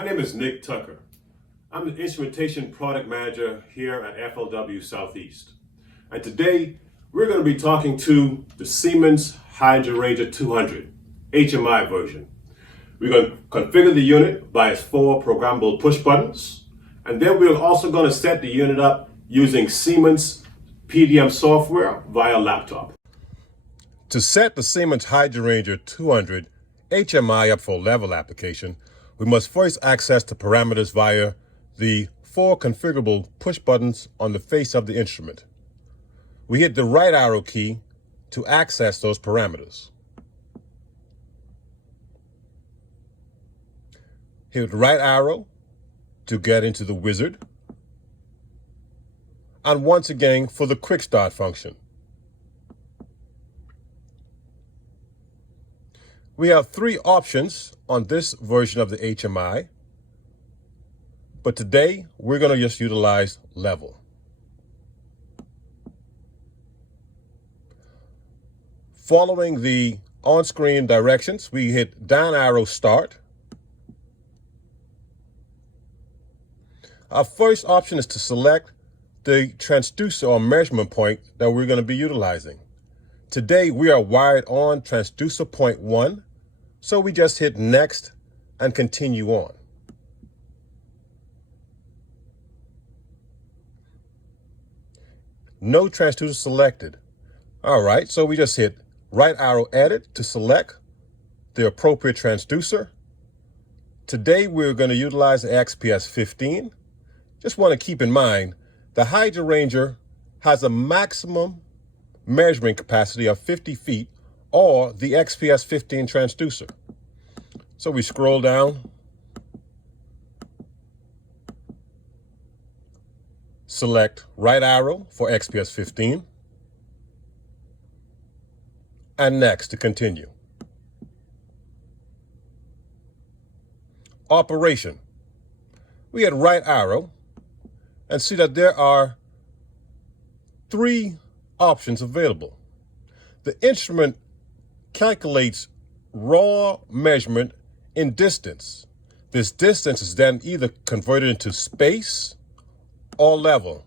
My name is Nick Tucker. I'm the Instrumentation Product Manager here at FLW Southeast. And today we're going to be talking to the Siemens HydroRanger 200 HMI version. We're going to configure the unit by its 4 programmable push buttons, and then we're also going to set the unit up using Siemens PDM software via laptop. To set the Siemens HydroRanger 200 HMI up for level application, we must first access the parameters via the 4 configurable push buttons on the face of the instrument. We hit the right arrow key to access those parameters. Hit the right arrow to get into the wizard. And once again for the quick start function. We have 3 options on this version of the HMI, but today we're going to just utilize level. Following the on-screen directions, we hit down arrow start. Our first option is to select the transducer or measurement point that we're going to be utilizing. Today we are wired on transducer point 1, so we just hit next and continue on. No transducer selected. All right, so we just hit right arrow edit to select the appropriate transducer. Today we're going to utilize the XPS 15. Just want to keep in mind the HydroRanger has a maximum measuring capacity of 50 feet or the XPS 15 transducer. So we scroll down, select right arrow for XPS 15, and next to continue. Operation. We hit right arrow and see that there are 3 options available. The instrument calculates raw measurement in distance. This distance is then either converted into space or level.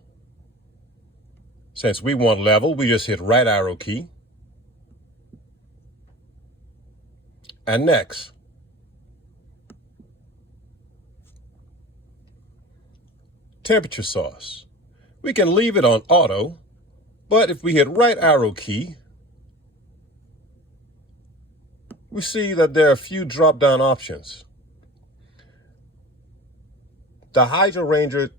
Since we want level, we just hit right arrow key and next. Temperature source. We can leave it on auto, but if we hit right arrow key, we see that there are a few drop-down options. The HydroRanger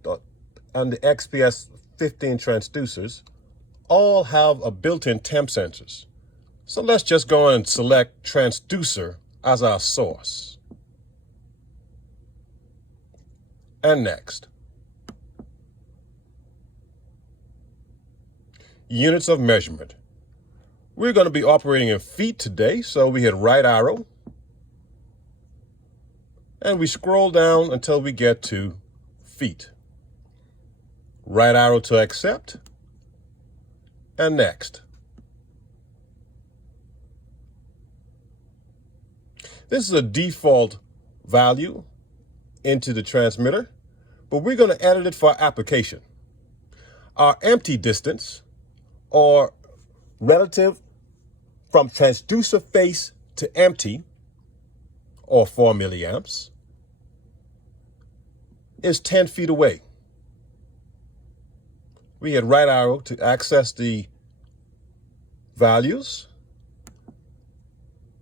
and the XPS 15 transducers all have a built-in temp sensors. So let's just go and select transducer as our source. And next. Units of measurement. We're going to be operating in feet today, so we hit right arrow and we scroll down until we get to feet. Right arrow to accept and next. This is a default value into the transmitter, but we're going to edit it for application. Our empty distance, or relative from transducer face to empty, or 4 milliamps, is 10 feet away. We hit right arrow to access the values.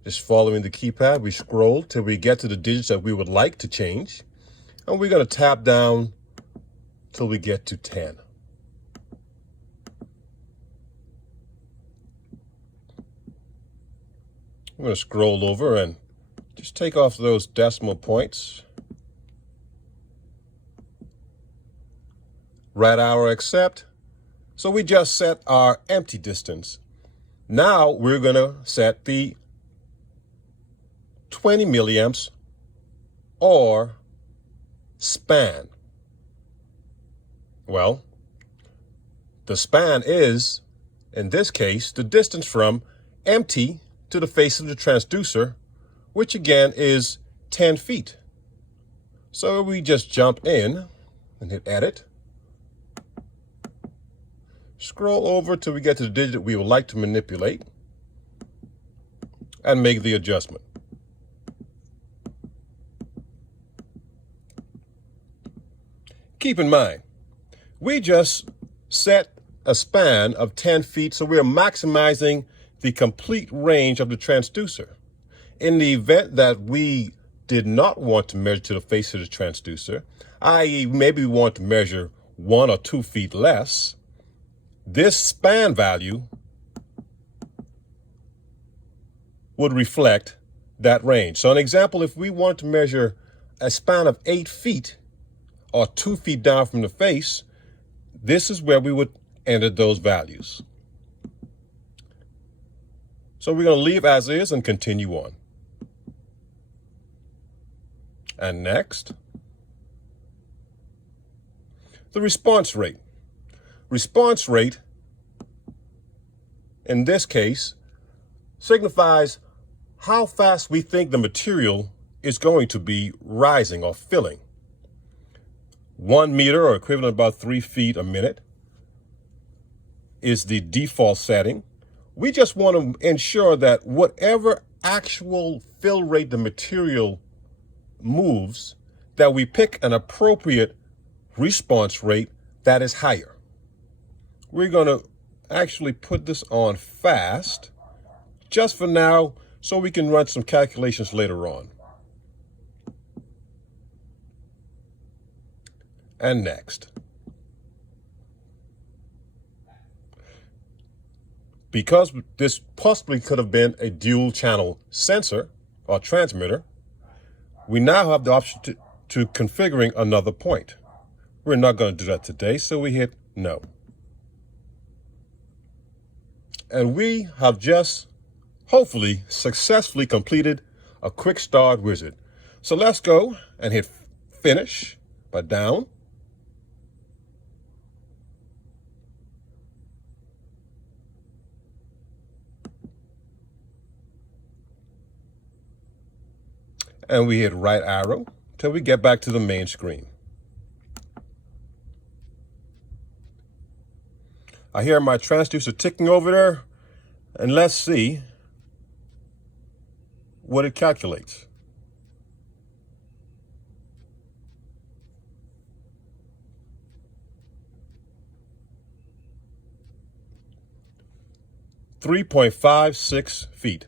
Just following the keypad, we scroll till we get to the digits that we would like to change. And we're going to tap down till we get to 10. I'm going to scroll over and just take off those decimal points. Right arrow accept. So we just set our empty distance. Now we're going to set the 20 milliamps or span. Well, the span is, in this case, the distance from empty to the face of the transducer, which again is 10 feet. So we just jump in and hit edit. Scroll over till we get to the digit we would like to manipulate and make the adjustment. Keep in mind, we just set a span of 10 feet, so we're maximizing the complete range of the transducer. In the event that we did not want to measure to the face of the transducer, i.e. maybe we want to measure 1 or 2 feet less, this span value would reflect that range. So an example, if we want to measure a span of 8 feet or 2 feet down from the face, this is where we would enter those values. So we're going to leave as is and continue on. And next, the response rate. Response rate, in this case, signifies how fast we think the material is going to be rising or filling. 1 meter, or equivalent about 3 feet a minute, is the default setting. We just want to ensure that whatever actual fill rate the material moves, that we pick an appropriate response rate that is higher. We're going to actually put this on fast just for now so we can run some calculations later on. And next. Because this possibly could have been a dual channel sensor or transmitter, we now have the option to configuring another point. We're not going to do that today, so we hit no. And we have just hopefully successfully completed a quick start wizard. So let's go and hit finish by down. And we hit right arrow till we get back to the main screen. I hear my transducer ticking over there, and let's see what it calculates. .56 feet.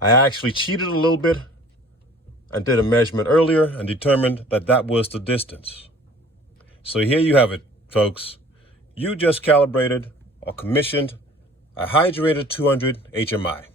I actually cheated a little bit and did a measurement earlier and determined that that was the distance. So here you have it, folks. You just calibrated or commissioned a HydroRanger 200 HMI.